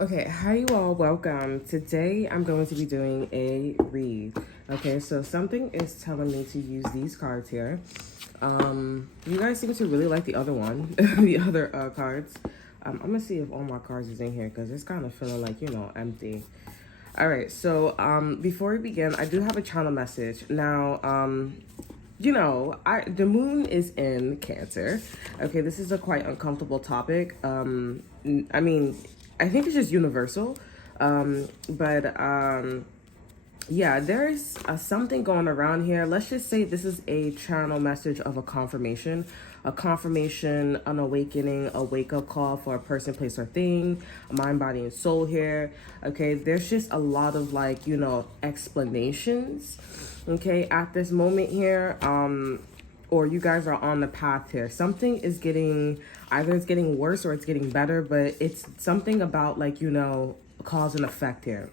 Okay, hi you all, welcome. Today I'm going to be doing a read. Okay, so something is telling me to use these cards here. You guys seem to really like the other one, the other cards. I'm gonna see if all my cards is in here because it's kind of feeling like, empty. All right, so before we begin, I do have a channel message. Now, the moon is in Cancer. Okay, this is a quite uncomfortable topic. I mean, I think it's just universal. But yeah, there's something going around here. Let's just say this is a channel message of a confirmation, an awakening, a wake up call for a person, place, or thing, mind, body, and soul here. Okay, there's just a lot of explanations. Okay, at this moment here, or you guys are on the path here. Something is getting, either it's getting worse or it's getting better, but it's something about cause and effect here.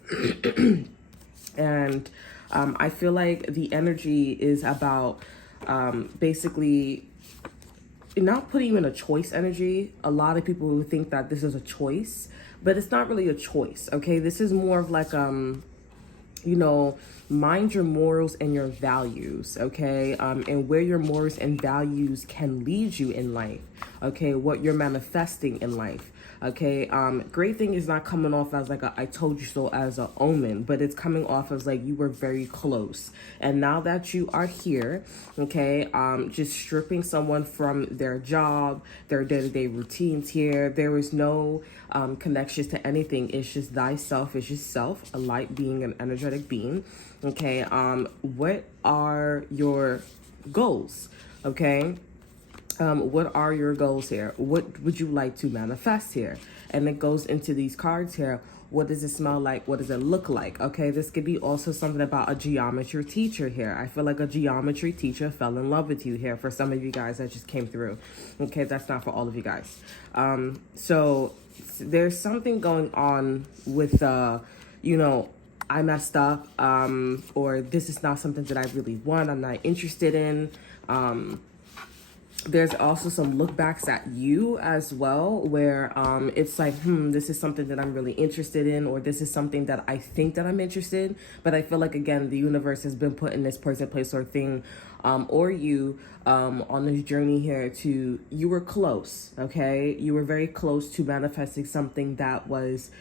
And I feel like the energy is about basically not putting you in a choice energy. A lot of people who think that this is a choice, but it's not really a choice. Okay, this is more of mind your morals and your values, okay? And where your morals and values can lead you in life, okay? What you're manifesting in life, okay? Great thing is not coming off as like a I told you so as a omen, but it's coming off as like you were very close. And now that you are here, okay, just stripping someone from their job, their day-to-day routines here, there is no connections to anything. It's just thyself, it's just self, a light being, an energetic being. Okay, what are your goals? Okay, what are your goals here? What would you like to manifest here? And it goes into these cards here. What does it smell like? What does it look like? Okay, this could be also something about a geometry teacher here. I feel like a geometry teacher fell in love with you here for some of you guys that just came through. Okay, that's not for all of you guys. So there's something going on with, I messed up, or this is not something that I really want, I'm not interested in. There's also some look backs at you as well, where it's like, this is something that I'm really interested in, or this is something that I think that I'm interested in, but I feel like, again, the universe has been putting this person, place, or thing, or you, on this journey here to, you were close, okay? You were very close to manifesting something that was,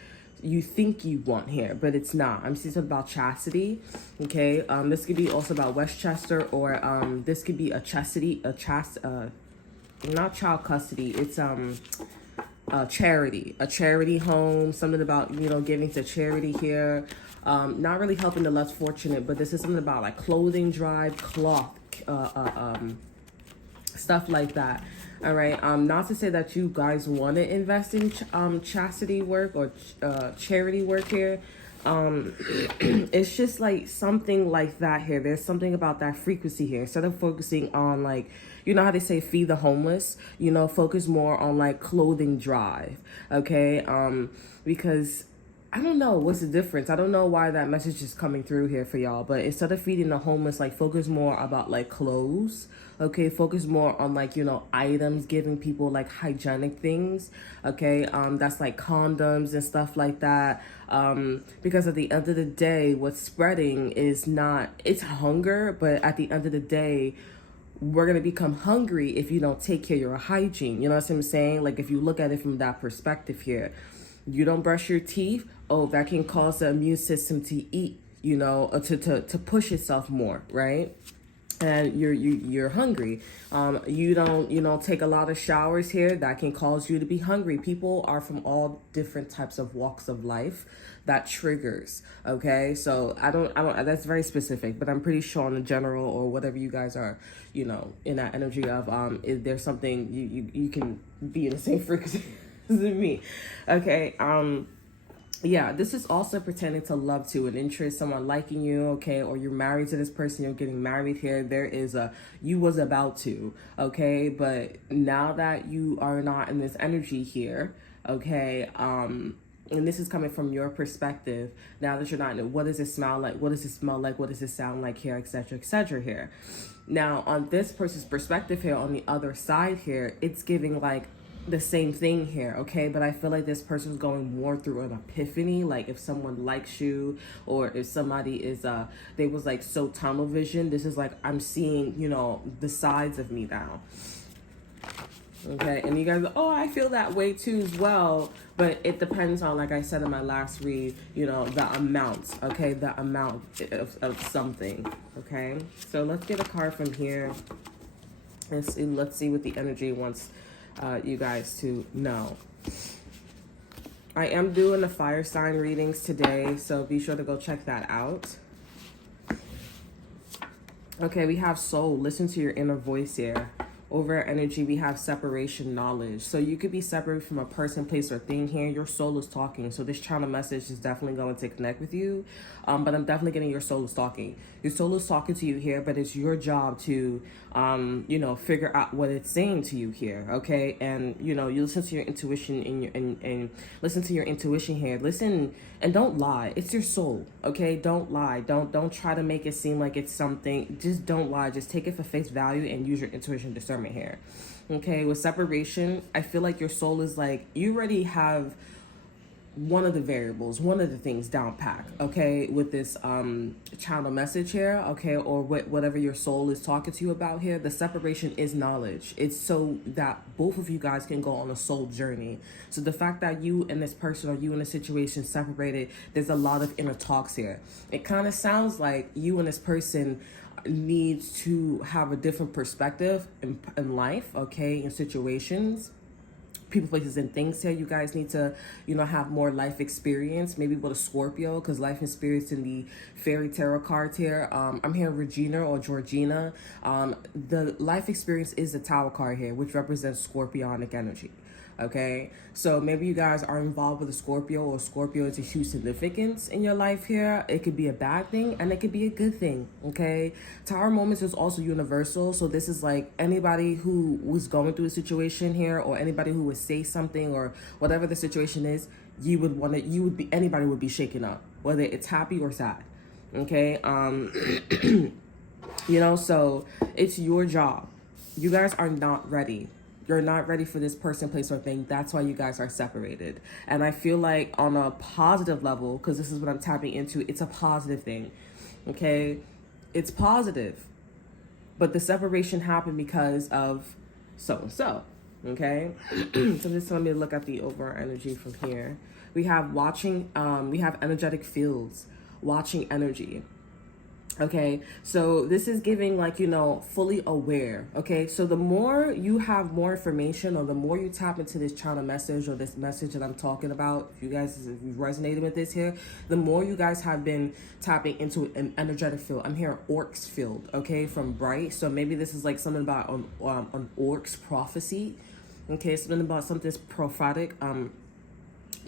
you think you want here, but it's not. I'm seeing something about chastity, okay? This could be also about Westchester, or this could be a not child custody. It's a charity home, something about, giving to charity here. Not really helping the less fortunate, but this is something about like clothing drive, cloth, stuff like that. All right, not to say that you guys want to invest in chastity work or charity work here. It's just like something like that here. There's something about that frequency here. Instead of focusing on like, you know how they say feed the homeless, focus more on like clothing drive, okay? Because I don't know what's the difference. I don't know why that message is coming through here for y'all, but instead of feeding the homeless, like focus more about like clothes, okay? Focus more on like, items, giving people like hygienic things, okay? That's like condoms and stuff like that. Because at the end of the day, what's spreading is not, it's hunger, but at the end of the day, we're going to become hungry if you don't take care of your hygiene. You know what I'm saying? Like if you look at it from that perspective here, you don't brush your teeth, oh, that can cause the immune system to eat, to push itself more, right? And you're hungry. You don't take a lot of showers here, that can cause you to be hungry. People are from all different types of walks of life that triggers, okay? So I don't that's very specific, but I'm pretty sure on the general, or whatever you guys are, in that energy of is there something you can be in the same frequency as me. Okay, yeah, this is also pertaining to love too, an interest, someone liking you, okay, or you're married to this person, you're getting married here. There is a, you was about to, okay, but now that you are not in this energy here, okay, and this is coming from your perspective, now that you're not in it, what does it smell like, what does it smell like, what does it sound like here, etc here. Now on this person's perspective here, on the other side here, it's giving like the same thing here, okay? But I feel like this person's going more through an epiphany. Like if someone likes you, or if somebody is they was like so tunnel vision, this is like, I'm seeing, you know, the sides of me now. Okay, and you guys, oh, I feel that way too as well. But it depends on, like I said in my last read, you know, the amount, okay? The amount of something, okay? So let's get a card from here. Let's see what the energy wants you guys to know. I am doing the fire sign readings today, so be sure to go check that out. Okay, we have soul. Listen to your inner voice here. Over energy, we have separation, knowledge. So you could be separate from a person, place, or thing here. Your soul is talking. So this channel message is definitely going to connect with you. But I'm definitely getting your soul is talking. Your soul is talking to you here, but it's your job to, you know, figure out what it's saying to you here, okay? And, you know, you listen to your intuition and listen to your intuition here. Listen and don't lie. It's your soul, okay? Don't lie. Don't try to make it seem like it's something. Just don't lie. Just take it for face value and use your intuition discernment here, okay? With separation, I feel like your soul is like, you already have one of the variables, one of the things down pack, okay, with this channel message here, okay, or whatever your soul is talking to you about here. The separation is knowledge. It's so that both of you guys can go on a soul journey. So the fact that you and this person, or you in a situation separated, there's a lot of inner talks here. It kind of sounds like you and this person needs to have a different perspective in life, okay, in situations, people, places, and things here. You guys need to, you know, have more life experience, maybe with a Scorpio, because life experience in the fairy tarot cards here. I'm hearing Regina or Georgina. The life experience is the Tower card here, which represents Scorpionic energy. Okay, so maybe you guys are involved with a Scorpio, or Scorpio is a huge significance in your life here. It could be a bad thing and it could be a good thing, okay? Tower moments is also universal. So this is like anybody who was going through a situation here, or anybody who would say something, or whatever the situation is, anybody would be shaken up, whether it's happy or sad, okay? You know, so it's your job. You guys are not ready. You're not ready for this person, place, or thing. That's why you guys are separated. And I feel like on a positive level, because this is what I'm tapping into, it's a positive thing, okay? It's positive. But the separation happened because of so-and-so, okay? So just let me look at the overall energy from here. We have we have energetic fields, watching energy. Okay, so this is giving, like, you know, fully aware. Okay, so the more you have more information, or the more you tap into this channel message, or this message that I'm talking about, if you guys resonated with this here, the more you guys have been tapping into an energetic field. I'm hearing Orcs field, okay, from Bright. So maybe this is like something about an Orcs prophecy. Okay, something about something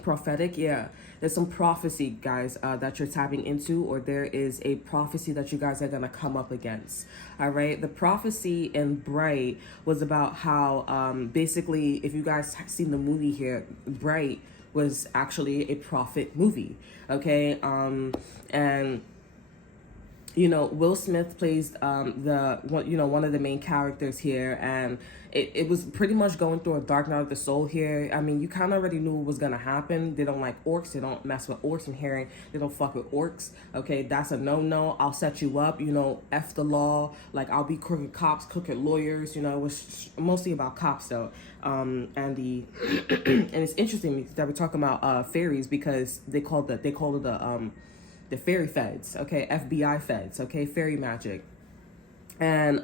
prophetic, yeah. There's some prophecy, guys, that you're tapping into, or there is a prophecy that you guys are gonna come up against. All right, the prophecy in Bright was about how basically, if you guys have seen the movie here, Bright was actually a prophet movie, okay? And you know, Will Smith plays one of the main characters here, and it was pretty much going through a dark night of the soul here. I mean, you kind of already knew what was gonna happen. They don't like orcs. They don't mess with orcs. I'm hearing they don't fuck with orcs. Okay, that's a no. I'll set you up. You know, F the law. Like, I'll be crooked cops, crooked lawyers. You know, it was mostly about cops though. And the and it's interesting that we're talking about fairies, because they called it the fairy feds, okay, FBI feds, okay, fairy magic. And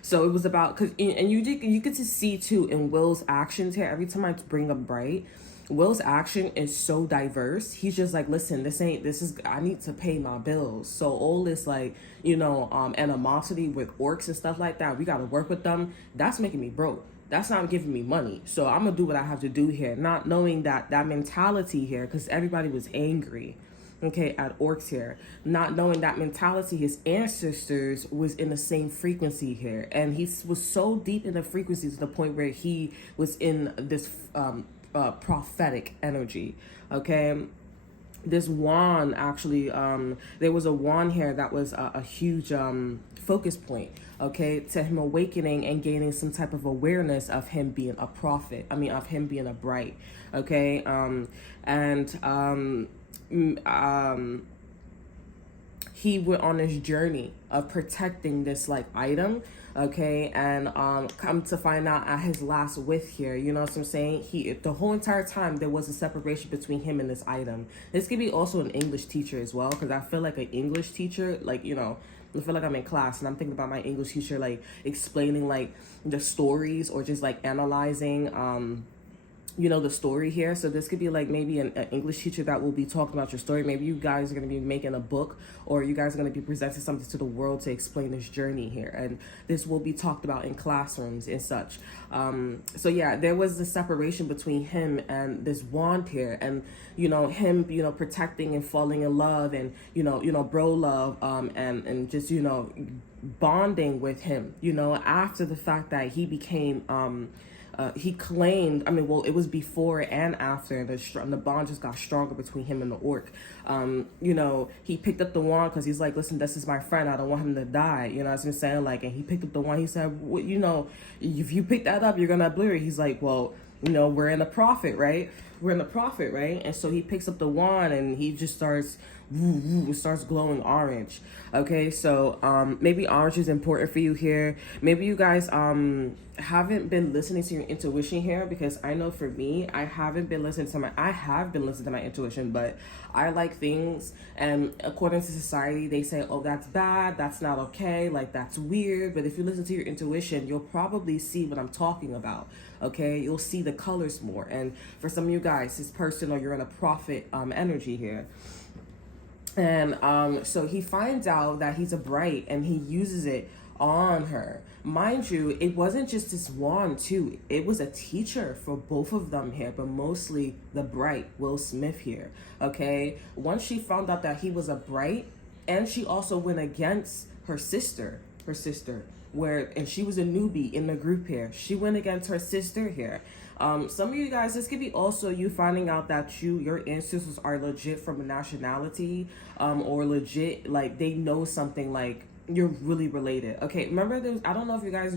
so it was about, and you get to see too in Will's actions here. Every time I bring up Bright, Will's action is so diverse. He's just like, listen, I need to pay my bills. So all this, like, you know, animosity with orcs and stuff like that, we got to work with them. That's making me broke. That's not giving me money. So I'm gonna do what I have to do here, not knowing that mentality here, because everybody was angry, okay, at orcs here, not knowing that mentality, his ancestors was in the same frequency here, and he was so deep in the frequency to the point where he was in this prophetic energy, okay? this wand actually, there was a wand here that was a huge focus point, okay, to him awakening and gaining some type of awareness of him being a prophet, of him being a bright, okay. And he went on this journey of protecting this like item, okay. And come to find out at his last with here, you know what I'm saying, he, the whole entire time there was a separation between him and this item. This could be also an English teacher as well, because I feel like an English teacher, like, you know, I feel like I'm in class and I'm thinking about my English teacher like explaining like the stories, or just like analyzing you know, the story here. So this could be like maybe an English teacher that will be talking about your story. Maybe you guys are going to be making a book, or you guys are going to be presenting something to the world to explain this journey here, and this will be talked about in classrooms and such. So yeah, there was the separation between him and this wand here, and you know, him, you know, protecting and falling in love, and you know bro love, and just, you know, bonding with him, you know, after the fact that he became he claimed, well, it was before and after, the bond just got stronger between him and the orc. You know, he picked up the wand because he's like, listen, this is my friend, I don't want him to die, you know what I'm saying, like, and he picked up the wand, he said, well, you know, if you pick that up, you're gonna obliterate. He's like, well, you know, we're in the prophet, right? And so he picks up the wand and he just starts glowing orange. Okay, so maybe orange is important for you here. Maybe you guys haven't been listening to your intuition here, because I know for me, I have been listening to my intuition, but I like things, and according to society, they say, oh, that's bad, that's not okay, like that's weird. But if you listen to your intuition, you'll probably see what I'm talking about. Okay, you'll see the colors more. And for some of you guys, it's personal, you're in a prophet energy here. And so he finds out that he's a bright, and he uses it on her. Mind you, it wasn't just this wand too. It was a teacher for both of them here, but mostly the bright, Will Smith here. Okay, once she found out that he was a bright, and she also went against her sister, and she was a newbie in the group here. She went against her sister here. Some of you guys, this could be also you finding out that your ancestors are legit from a nationality, or legit, like they know something, like you're really related. Okay, remember I don't know if you guys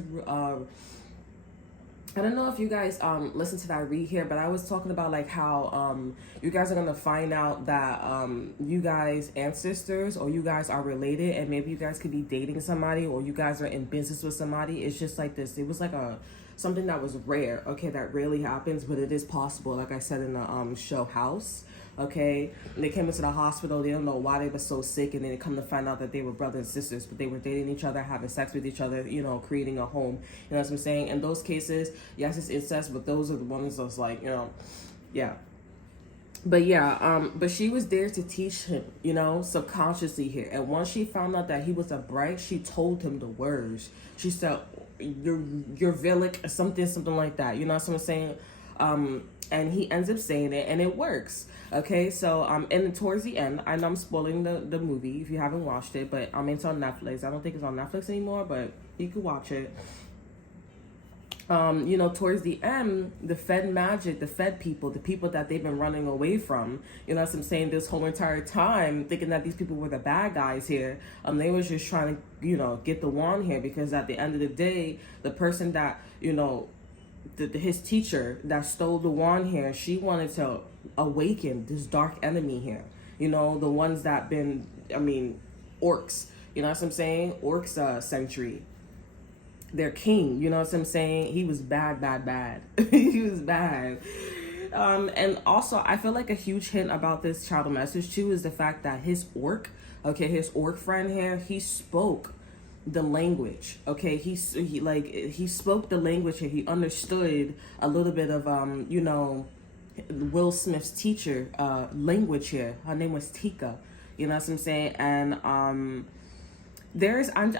listen to that read here, but I was talking about like how you guys are gonna find out that you guys ancestors, or you guys are related, and maybe you guys could be dating somebody, or you guys are in business with somebody. It's just like this. It was like something that was rare, okay, that rarely happens, but it is possible, like I said in the show House, okay. And they came into the hospital, they don't know why they were so sick, and then they come to find out that they were brothers and sisters, but they were dating each other, having sex with each other, you know, creating a home, you know what I'm saying. In those cases, yes, it's incest, but those are the ones that's like, you know, yeah. But yeah, but she was there to teach him, you know, subconsciously here. And once she found out that he was a bright, she told him the words. She said, you're Vilic, something like that, you know what I'm saying. And he ends up saying it, and it works. Okay, so and towards the end, I know I'm spoiling the movie if you haven't watched it, but it's on Netflix. I don't think it's on Netflix anymore, but you can watch it. You know, towards the end, the Fed people, the people that they've been running away from, you know what I'm saying, this whole entire time, thinking that these people were the bad guys here, they was just trying to, you know, get the wand here, because at the end of the day, the person that, you know, his teacher that stole the wand here, she wanted to awaken this dark enemy here, you know, the ones that been, orcs, you know what I'm saying, orcs century, their king, you know what I'm saying, he was bad. He was bad. And also I feel like a huge hint about this child message too is the fact that his orc friend here, he spoke the language. Okay, he spoke the language and he understood a little bit of you know, Will Smith's teacher language here. Her name was Tika, you know what I'm saying. And I'm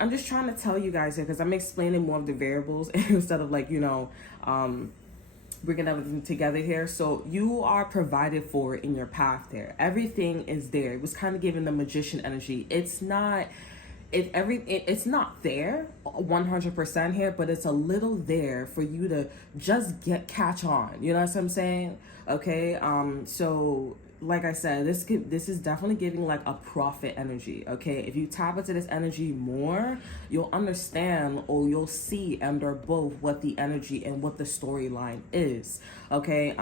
just trying to tell you guys here, because I'm explaining more of the variables instead of like, you know, bringing everything together here. So you are provided for in your path there. Everything is there. It was kind of giving the magician energy. It's not there 100% here, but it's a little there for you to just catch on, you know what I'm saying. Okay, so like I said, this is definitely giving like a profit energy. Okay, if you tap into this energy more, you'll understand, or you'll see under both what the energy and what the storyline is. Okay,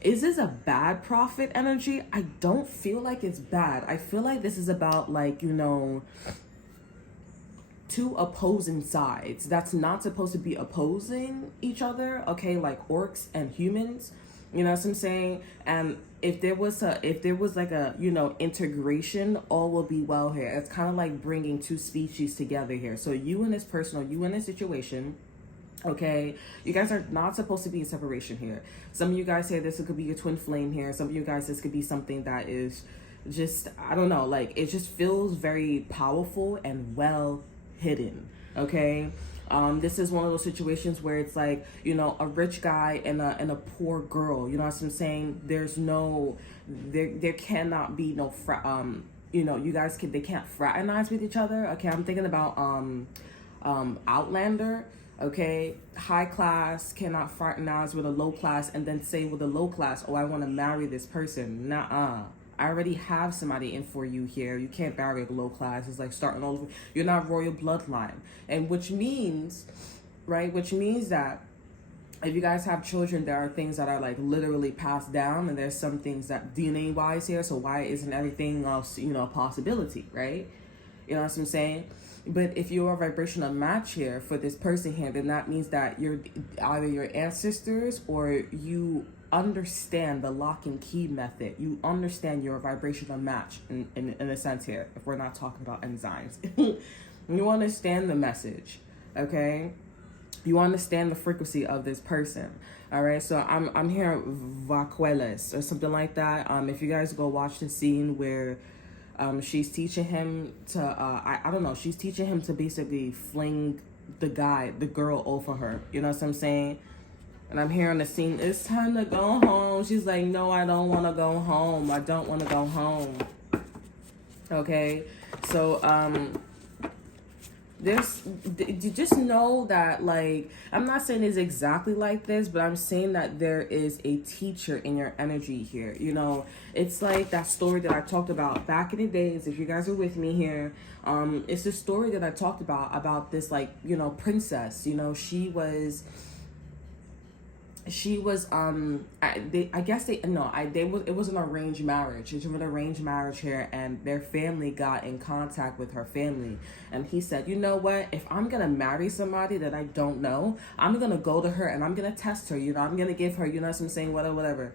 is this a bad profit energy? I don't feel like it's bad. I feel like this is about, like, you know, two opposing sides that's not supposed to be opposing each other. Okay, like orcs and humans, you know what I'm saying? And if there was like a, you know, integration, all will be well here. It's kind of like bringing two species together here. So you and this person, or you in this situation, okay, you guys are not supposed to be in separation here. Some of you guys say this could be your twin flame here. Some of you guys, this could be something that is just, I don't know, like it just feels very powerful and well hidden. Okay, this is one of those situations where it's like, you know, a rich guy and a poor girl. You know what I'm saying? There's no, there cannot be no you know, you guys they can't fraternize with each other. Okay, I'm thinking about Outlander. Okay, high class cannot fraternize with a low class and then say with a low class, oh, I want to marry this person. Nuh-uh. I already have somebody in for you here. You can't marry a low class. It's like starting all over. You're not royal bloodline. And which means, right, which means that if you guys have children, there are things that are like literally passed down, and there's some things that DNA wise here. So why isn't everything else, you know, a possibility, right? You know what I'm saying? But if you're a vibrational match here for this person here, then that means that you're either your ancestors, or you understand the lock and key method. You understand your vibrational match in a sense here, if we're not talking about enzymes. You understand the message, okay? You understand the frequency of this person. All right, so I'm here vacuelas or something like that. If you guys go watch the scene where she's teaching him to I don't know, she's teaching him to basically fling the girl over her. You know what I'm saying? And I'm hearing the scene, it's time to go home. She's like, no, I don't want to go home. I don't want to go home. Okay, so you just know that, like, I'm not saying it's exactly like this, but I'm saying that there is a teacher in your energy here. You know, it's like that story that I talked about back in the days. If you guys are with me here, it's the story that I talked about this, like, you know, princess. You know, she was it was an arranged marriage. It was an arranged marriage here, and their family got in contact with her family, and he said, you know what, if I'm gonna marry somebody that I don't know, I'm gonna go to her and I'm gonna test her. You know, I'm gonna give her, you know what I'm saying, whatever.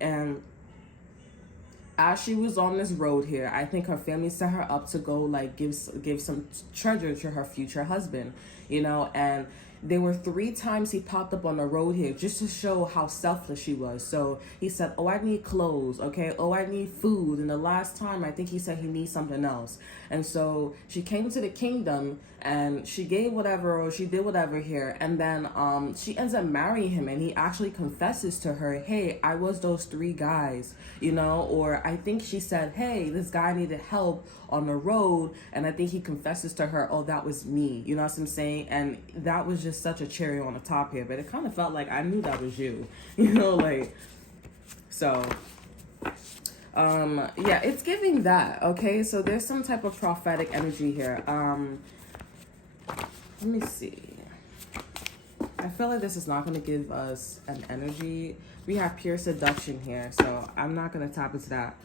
And as she was on this road here, I think her family set her up to go, like, give some treasure to her future husband, you know. And there were 3 times he popped up on the road here just to show how selfless she was. So he said, oh, I need clothes, okay? Oh, I need food. And the last time, I think he said he needs something else. And so she came to the kingdom, and she gave whatever, or she did whatever here. And then she ends up marrying him, and he actually confesses to her, hey, I was those 3 guys, you know. Or I think she said, hey, this guy needed help on the road, and I think he confesses to her, oh, that was me, you know what I'm saying? And that was just such a cherry on the top here, but it kind of felt like I knew that was you, you know, like, so yeah, it's giving that. Okay, so there's some type of prophetic energy here. Let me see. I feel like this is not going to give us an energy. We have pure seduction here, so I'm not going to tap into that.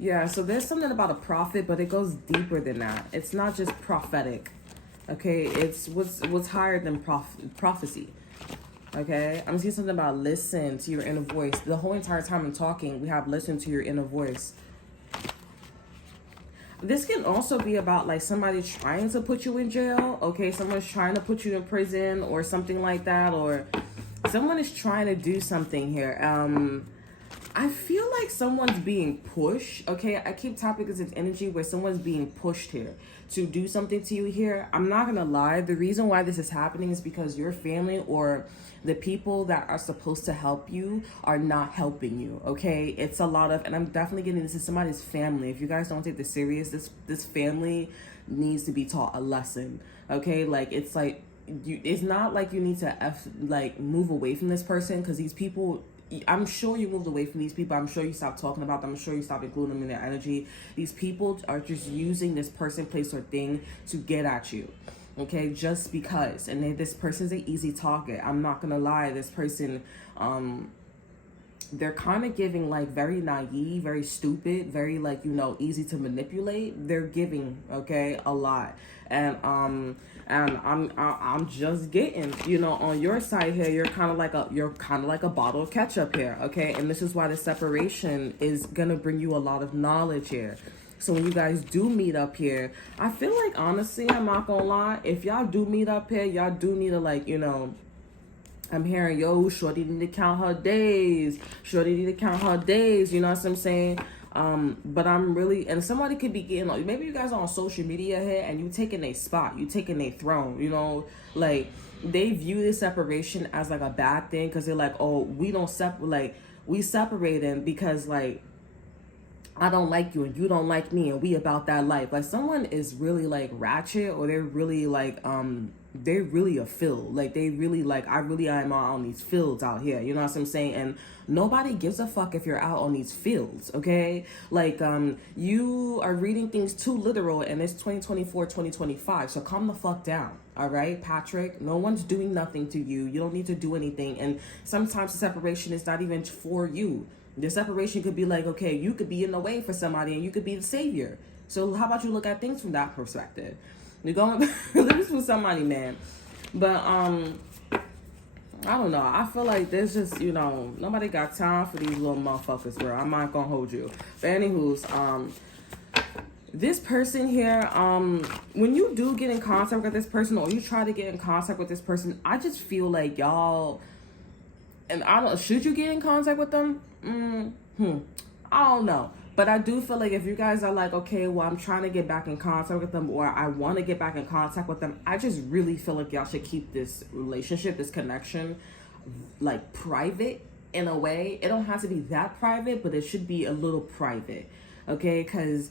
Yeah, so there's something about a prophet, but it goes deeper than that. It's not just prophetic, okay? It's what's higher than prophecy, okay? I'm seeing something about listen to your inner voice. The whole entire time I'm talking, we have listen to your inner voice. This can also be about, like, somebody trying to put you in jail, okay? Someone's trying to put you in prison or something like that, or someone is trying to do something here. I feel like someone's being pushed, okay? I keep tapping because it's energy where someone's being pushed here to do something to you here. I'm not gonna lie, the reason why this is happening is because your family or the people that are supposed to help you are not helping you, okay? It's a lot of, and I'm definitely getting this is somebody's family. If you guys don't take this serious, this family needs to be taught a lesson, okay? Like, it's like it's not like you need to like move away from this person, because these people, I'm sure you moved away from these people. I'm sure you stopped talking about them. I'm sure you stopped including them in their energy. These people are just using this person, place, or thing to get at you. Okay, just because. And this person's an easy target. I'm not gonna lie. This person, they're kind of giving like very naive, very stupid, very like, you know, easy to manipulate. They're giving, okay, a lot. And I'm just getting, you know, on your side here, you're kind of like a bottle of ketchup here, okay? And this is why the separation is gonna bring you a lot of knowledge here. So when you guys do meet up here, I feel like, honestly, I'm not gonna lie, if y'all do meet up here, y'all do need to, like, you know, I'm hearing, yo, shorty need to count her days. Shorty need to count her days, you know what I'm saying? But I'm really, and somebody could be getting, like, maybe you guys are on social media here and you taking a spot, you taking a throne, you know, like, they view this separation as like a bad thing, because they're like, oh, we don't separate, like, we separating because, like, I don't like you and you don't like me and we about that life. Like, someone is really like ratchet, or they're really like they're really a fill. Like, they really like, I really am on these fields out here, you know what I'm saying? And nobody gives a fuck if you're out on these fields, okay? Like, you are reading things too literal, and it's 2024, 2025, so calm the fuck down. All right, Patrick, no one's doing nothing to you. You don't need to do anything. And sometimes the separation is not even for you. The separation could be like, okay, you could be in the way for somebody and you could be the savior. So how about you look at things from that perspective? You're going this with somebody, man. But I don't know. I feel like there's just, you know, nobody got time for these little motherfuckers, bro. I'm not gonna hold you. But anywho's, this person here, when you do get in contact with this person, or you try to get in contact with this person, I just feel like y'all, and I don't, should you get in contact with them? I don't know. But I do feel like if you guys are like, okay, well, I'm trying to get back in contact with them, or I want to get back in contact with them, I just really feel like y'all should keep this relationship, this connection, like, private in a way. It don't have to be that private, but it should be a little private, okay? Because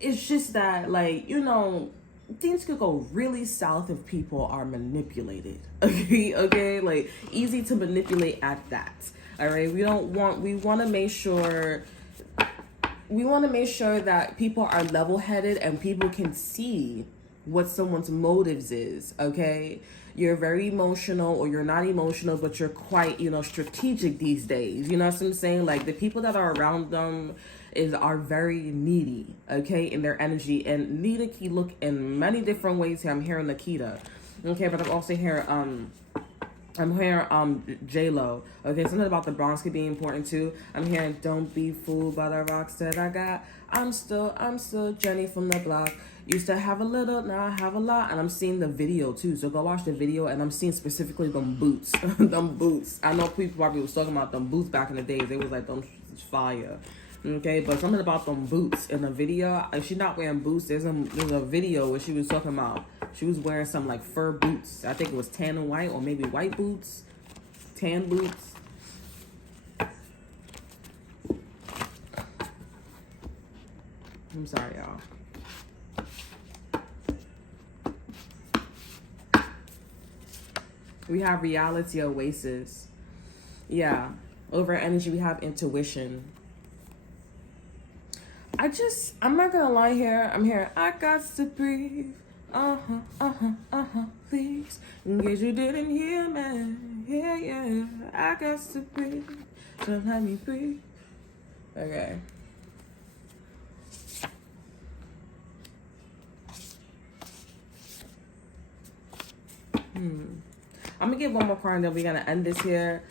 it's just that, like, you know, things could go really south if people are manipulated, okay? Like, easy to manipulate at that. All right, we want to make sure that people are level-headed and people can see what someone's motives is, okay? You're very emotional, or you're not emotional, but you're quite, you know, strategic these days. You know what I'm saying? Like, the people that are around them are very needy, okay, in their energy. And needy can look in many different ways here. I'm hearing Nikita, okay, but I'm also hearing J-Lo. Okay, something about the Bronx could be important too. I'm hearing don't be fooled by the rocks that I got. I'm still Jenny from the block. Used to have a little, now I have a lot. And I'm seeing the video too. So go watch the video, and I'm seeing specifically them boots. Them boots. I know people probably was talking about them boots back in the days. They was like, them fire. Okay, but something about them boots in the video. If she's not wearing boots, there's a video where she was talking about, she was wearing some like fur boots. I think it was tan and white, or maybe white boots, tan boots. I'm sorry, y'all. We have reality oasis. Yeah. Over energy, we have intuition. I'm not gonna lie here. I'm here. I got to breathe. Please. In case you didn't hear me. Yeah. I got to breathe. So let me breathe. Okay. I'm gonna get one more card, and then we're gonna end this here.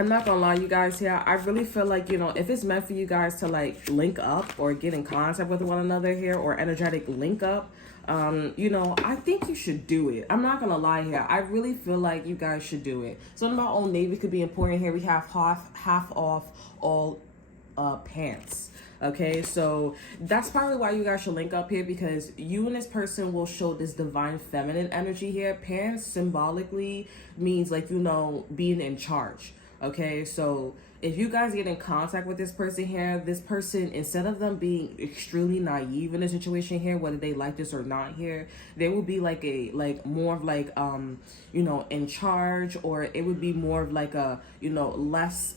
I'm not gonna lie, you guys here. I really feel like, you know, if it's meant for you guys to like link up or get in contact with one another here, or energetic link up, you know, I think you should do it. I'm not gonna lie here. I really feel like you guys should do it. Something about Old Navy could be important here. We have half off all pants. Okay, so that's probably why you guys should link up here, because you and this person will show this divine feminine energy here. Pants symbolically means, like, you know, being in charge. Okay, so if you guys get in contact with this person here, this person, instead of them being extremely naive in a situation here, whether they like this or not here, they will be like more of like you know, in charge, or it would be more of like a, you know, less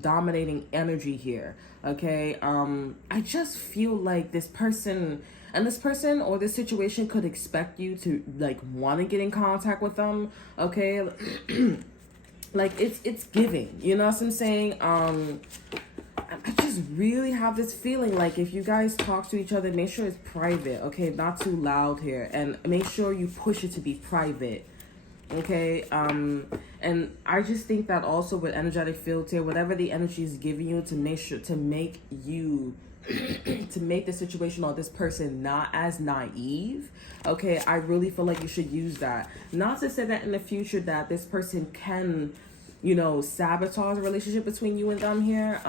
dominating energy here. Okay, I just feel like this person, and this person or this situation could expect you to like want to get in contact with them. Okay. Like it's giving, you know what I'm saying? I just really have this feeling like if you guys talk to each other, make sure it's private, okay? Not too loud here, and make sure you push it to be private, okay? And I just think that also with energetic field here, whatever the energy is giving you, to make sure to make you to make the situation or this person not as naive, okay? I really feel like you should use that. Not to say that in the future that this person can, you know, sabotage a relationship between you and them here.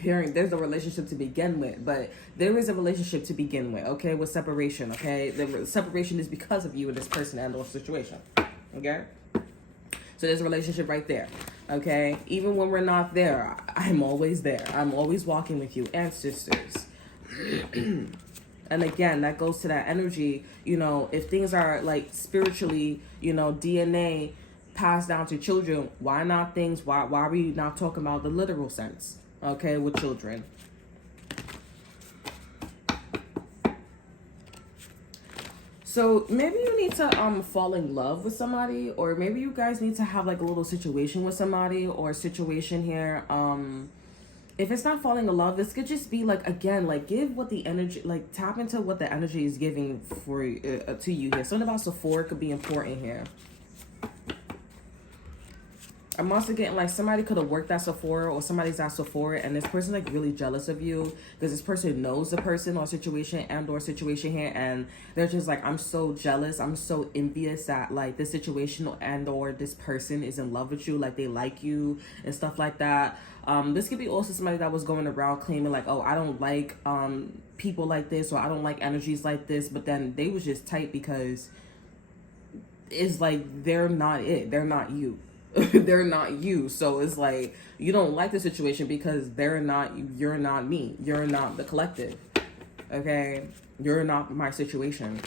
Hearing there's a relationship to begin with, but there is a relationship to begin with, okay? With separation, okay? The separation is because of you and this person and or situation, okay? So there's a relationship right there, okay? Even when we're not there, I'm always there. I'm always walking with you, ancestors. And again, that goes to that energy, you know, if things are like spiritually, you know, DNA passed down to children, why not things, why are we not talking about the literal sense, okay, with children? So maybe you need to fall in love with somebody, or maybe you guys need to have like a little situation with somebody, or a situation here. If it's not falling in love, this could just be like, again, like give what the energy, like tap into what the energy is giving for to you here. Something about Sephora could be important here. I'm also getting like somebody could have worked at Sephora, or somebody's at Sephora, and this person's like really jealous of you because this person knows the person or situation and or situation here, and they're just like, I'm so jealous, I'm so envious that like this situation and or this person is in love with you, like they like you and stuff like that. This could be also somebody that was going around claiming like, oh, I don't like people like this, or I don't like energies like this, but then they was just tight because it's like they're not it, they're not you. They're not you. So it's like you don't like the situation because they're not you, you're not me, you're not the collective, okay? You're not my situation.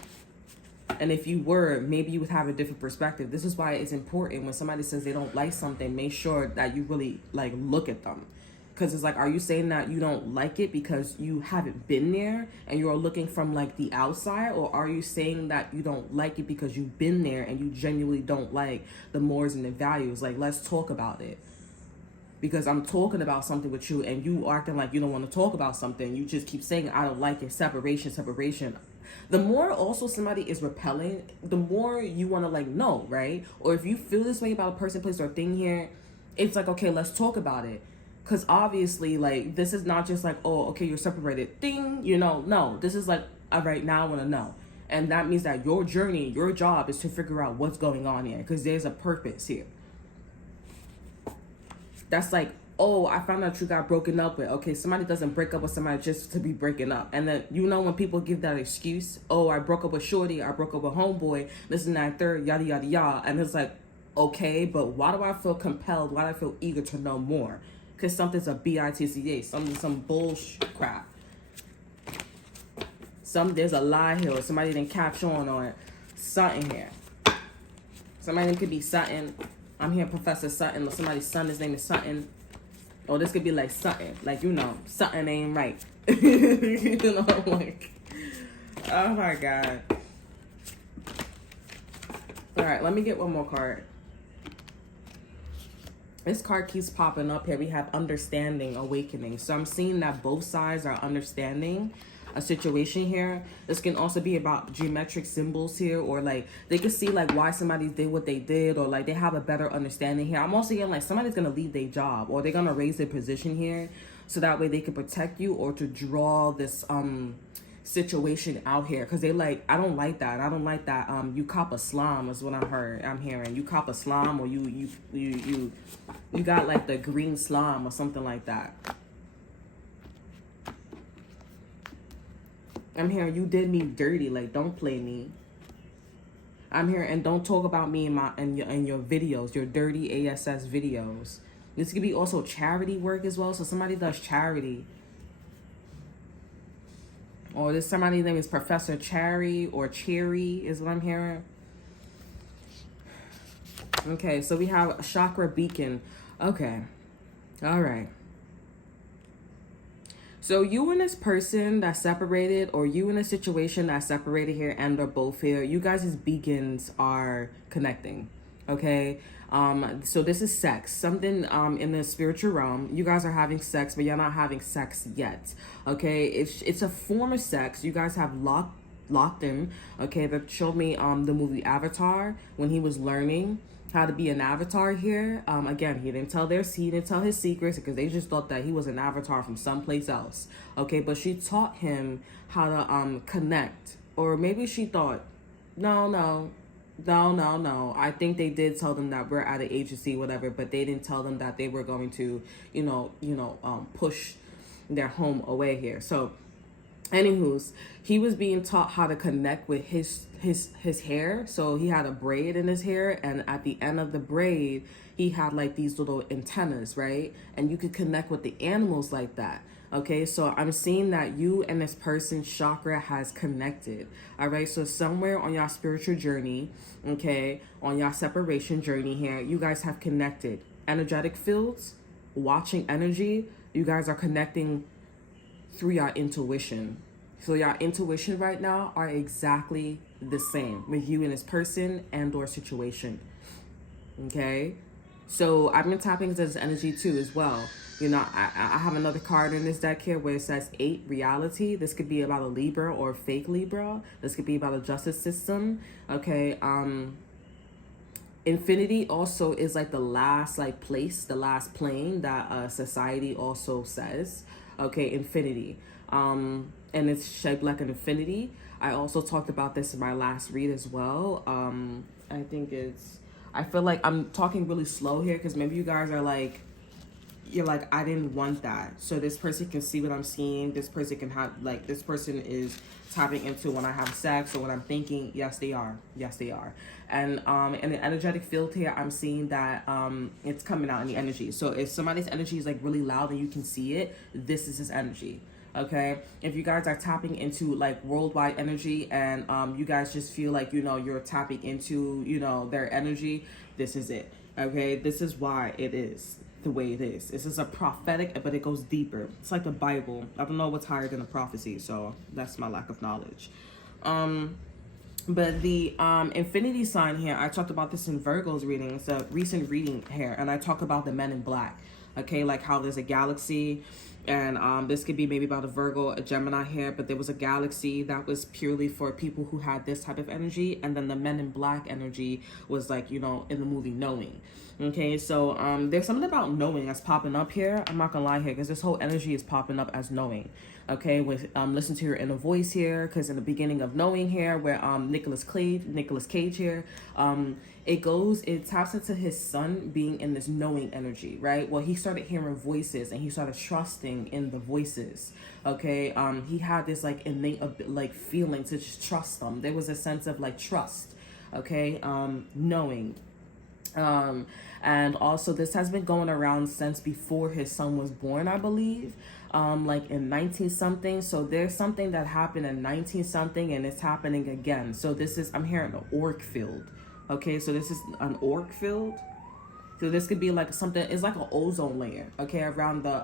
And if you were, maybe you would have a different perspective. This is why it's important when somebody says they don't like something, make sure that you really like look at them. Because it's like, are you saying that you don't like it because you haven't been there and you're looking from like the outside? Or are you saying that you don't like it because you've been there and you genuinely don't like the mores and the values? Like, let's talk about it. Because I'm talking about something with you and you acting like you don't want to talk about something. You just keep saying, I don't like it, separation, separation. The more also somebody is repelling, the more you want to like know, right? Or if you feel this way about a person, place, or thing here, it's like, okay, let's talk about it. Because obviously, like, this is not just like, oh, okay, you're separated, thing, you know. No, this is like, all right, now I want to know. And that means that your journey, your job is to figure out what's going on here. Because there's a purpose here. That's like, oh, I found out you got broken up with. Okay, somebody doesn't break up with somebody just to be breaking up. And then, you know, when people give that excuse, oh, I broke up with shorty, I broke up with homeboy, this and that, third, yada, yada, yada. And it's like, okay, but why do I feel compelled? Why do I feel eager to know more? Because something's a bitch, some bullshit crap. There's a lie here, or somebody didn't catch on, or something here. Somebody could be Sutton. I'm here, Professor Sutton, or somebody's son, his name is Sutton. Or this could be like Sutton, like, you know, something ain't right. You know, like, oh my God. All right, let me get one more card. This card keeps popping up here. We have understanding, awakening. So I'm seeing that both sides are understanding a situation here. This can also be about geometric symbols here, or like they can see like why somebody did what they did, or like they have a better understanding here. I'm also getting like somebody's gonna leave their job, or they're gonna raise their position here, so that way they can protect you, or to draw this situation out here, because they like, I don't like that, you cop a slime is what I'm hearing. You cop a slime, or you got like the green slime or something like that. I'm hearing you did me dirty, like don't play me. I'm hearing, and don't talk about me in your videos, your dirty ASS videos. This could be also charity work as well. So somebody does charity. Or this somebody's name is Professor Cherry or Cherry is what I'm hearing. Okay, so we have a chakra beacon. Okay. All right. So you and this person that's separated, or you in a situation that's separated here and or both here, you guys' beacons are connecting. Okay. So this is sex. Something in the spiritual realm. You guys are having sex, but you're not having sex yet. Okay. It's a form of sex. You guys have locked in. Okay, that showed me the movie Avatar when he was learning how to be an avatar here. Again, he didn't tell his secrets because they just thought that he was an avatar from someplace else. Okay, but she taught him how to connect. Or maybe she thought, no. I think they did tell them that we're at an agency, whatever, but they didn't tell them that they were going to, push their home away here. So anywho's, he was being taught how to connect with his hair. So he had a braid in his hair, and at the end of the braid he had like these little antennas, right? And you could connect with the animals like that. Okay, so I'm seeing that you and this person's chakra has connected. All right, so somewhere on your spiritual journey, okay, on your separation journey here, you guys have connected. Energetic fields, watching energy, you guys are connecting through your intuition. So your intuition right now are exactly the same with you and this person and or situation. Okay, so I've been tapping into this energy too as well. I have another card in this deck here where it says 8 reality. This could be about a Libra or a fake Libra. This could be about a justice system. Okay, infinity also is like the last place, the last plane that society also says. Okay, infinity. And it's shaped like an infinity. I also talked about this in my last read as well. I feel like I'm talking really slow here because maybe you guys are like, you're like, I didn't want that. So this person can see what I'm seeing. This person can have, like, this person is tapping into when I have sex or when I'm thinking. Yes, they are. And in the energetic field here, I'm seeing that it's coming out in the energy. So if somebody's energy is like really loud and you can see it, this is his energy. Okay, if you guys are tapping into like worldwide energy and you guys just feel like you're tapping into their energy, this is it. Okay, this is why it is the way it is. This is a prophetic, but it goes deeper. It's like the Bible. I don't know what's higher than a prophecy, so that's my lack of knowledge. But the infinity sign here, I talked about this in Virgo's reading. It's a recent reading here, and I talk about the men in black. Okay, like how there's a galaxy, and this could be maybe about a Virgo, a Gemini here, but there was a galaxy that was purely for people who had this type of energy, and then the men in black energy was like, in the movie Knowing. Okay, so there's something about knowing that's popping up here. I'm not gonna lie here, because this whole energy is popping up as knowing. Okay, with listen to your inner voice here, because in the beginning of Knowing here, where Nicolas Cage here, it taps into his son being in this knowing energy, right? Well, he started hearing voices and he started trusting in the voices. Okay, he had this like innate like feeling to just trust them. There was a sense of like trust. Okay, knowing. And also this has been going around since before his son was born, I believe, like in 19 something. So there's something that happened in 19 something and it's happening again. So this is, I'm hearing an auric field. Okay, so this is an auric field. So this could be like something, it's like an ozone layer, okay, around the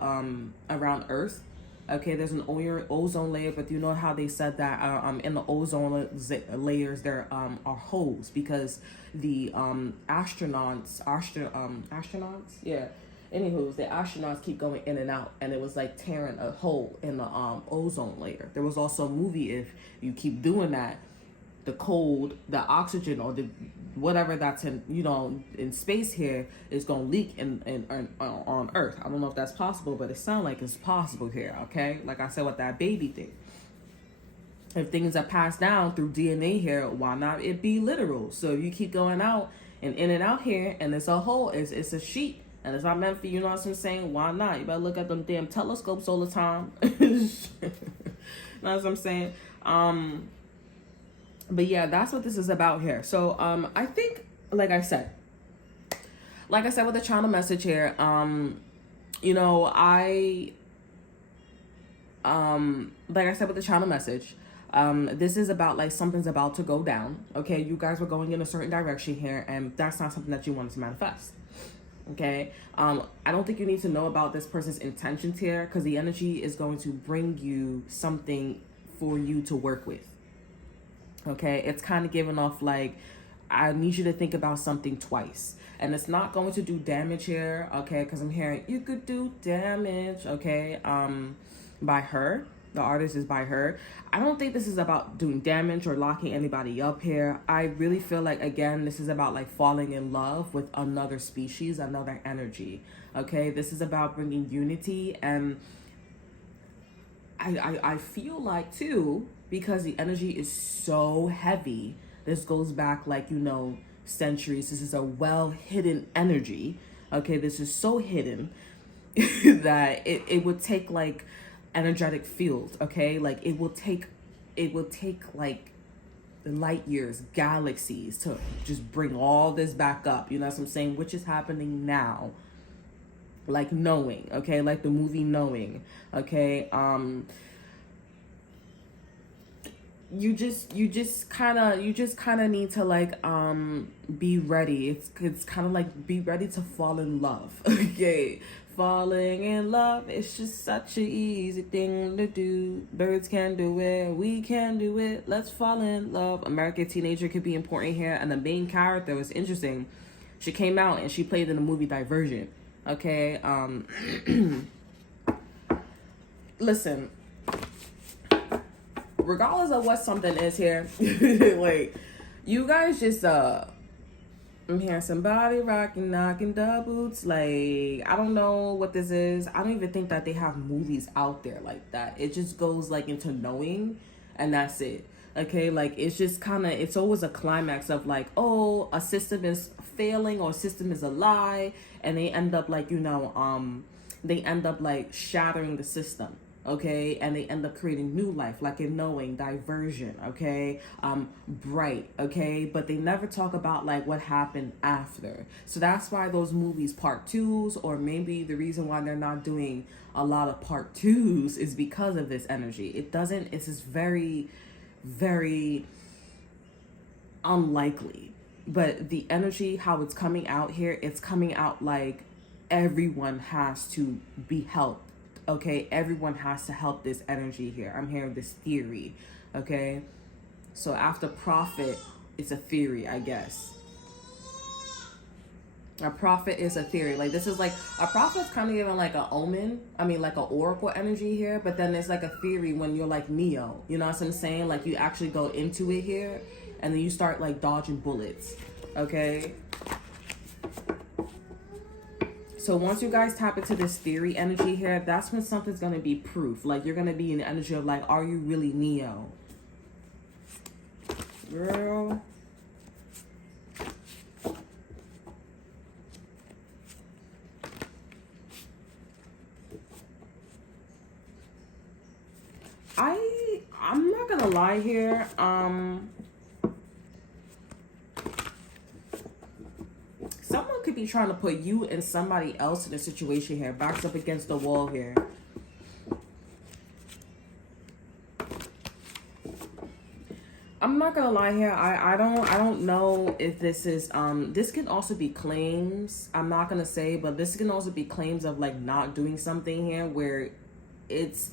around Earth. Okay, there's an ozone layer, but you know how they said that in the ozone layers there are holes because the astronauts, yeah. Anywho, the astronauts keep going in and out, and it was like tearing a hole in the ozone layer. There was also a movie, if you keep doing that, the cold, the oxygen, or the whatever that's in in space here is gonna leak on Earth. I don't know if that's possible, but it sounds like it's possible here. Okay, like I said with that baby thing, if things are passed down through DNA here, why not it be literal? So if you keep going out and in and out here, and it's a hole, it's a sheet, and it's not meant for you. Know what I'm saying? Why not? You better look at them damn telescopes all the time. Know what I'm saying? But yeah, that's what this is about here. So I think, like I said, like I said with the channel message here, you know, like I said with the channel message, this is about like something's about to go down. Okay, you guys were going in a certain direction here, and that's not something that you wanted to manifest. Okay, I don't think you need to know about this person's intentions here, because the energy is going to bring you something for you to work with. Okay, it's kind of giving off like, I need you to think about something twice. And it's not going to do damage here, okay? Because I'm hearing you could do damage, okay? By her. The artist is by her. I don't think this is about doing damage or locking anybody up here. I really feel like, again, this is about like falling in love with another species, another energy, okay? This is about bringing unity. And I feel like, too, because the energy is so heavy, this goes back like, you know, centuries. This is a well hidden energy, okay? This is so hidden that it would take like energetic field, okay? Like it will take like light years, galaxies to just bring all this back up, you know what I'm saying? Which is happening now, like Knowing, okay? Like the movie Knowing, okay? You just kind of need to like be ready. It's kind of like be ready to fall in love. Okay, falling in love, it's just such an easy thing to do. Birds can do it, we can do it. Let's fall in love. American Teenager could be important here. And the main character was interesting. She came out and she played in the movie Divergent. Okay, listen, regardless of what something is here, like, you guys just, I'm hearing somebody rocking, knocking the boots. Like, I don't know what this is. I don't even think that they have movies out there like that. It just goes, like, into Knowing, and that's it. Okay, like, it's just kind of, it's always a climax of, like, oh, a system is failing or a system is a lie, and they end up, like, you know, they end up, like, shattering the system. Okay, and they end up creating new life, like in Knowing, Diversion, okay, Bright, okay, but they never talk about like what happened after. So that's why those movies part twos, or maybe the reason why they're not doing a lot of part twos is because of this energy. It's just very, very unlikely. But the energy, how it's coming out here, it's coming out like everyone has to be helped. Okay, everyone has to help this energy here. I'm hearing this theory, okay? So after prophet, it's a theory, I guess. A prophet is a theory. Like, this is like, a prophet's kind of giving like an omen. I mean, like an oracle energy here. But then there's like a theory when you're like Neo. You know what I'm saying? Like, you actually go into it here, and then you start like dodging bullets, okay? So once you guys tap into this theory energy here, that's when something's going to be proof. Like, you're going to be in the energy of like, are you really Neo? Girl. I'm not going to lie here. Someone could be trying to put you and somebody else in a situation here, backs up against the wall here. I'm not gonna lie here. I don't know if this is this can also be claims. I'm not gonna say, but this can also be claims of like not doing something here, where it's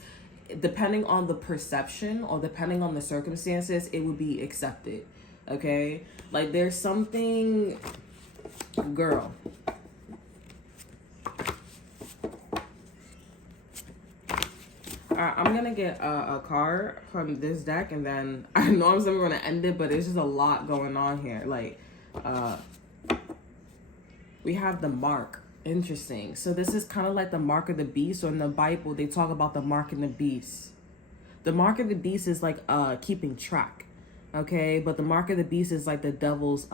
depending on the perception or depending on the circumstances, it would be accepted. Okay, like there's something. Girl, I'm gonna get a card from this deck, and then I know I'm never gonna end it, but there's just a lot going on here. Like, we have the mark. Interesting. So this is kind of like the mark of the beast, or in the Bible they talk about the mark of the beast. The mark of the beast is like keeping track, okay? But the mark of the beast is like the devil's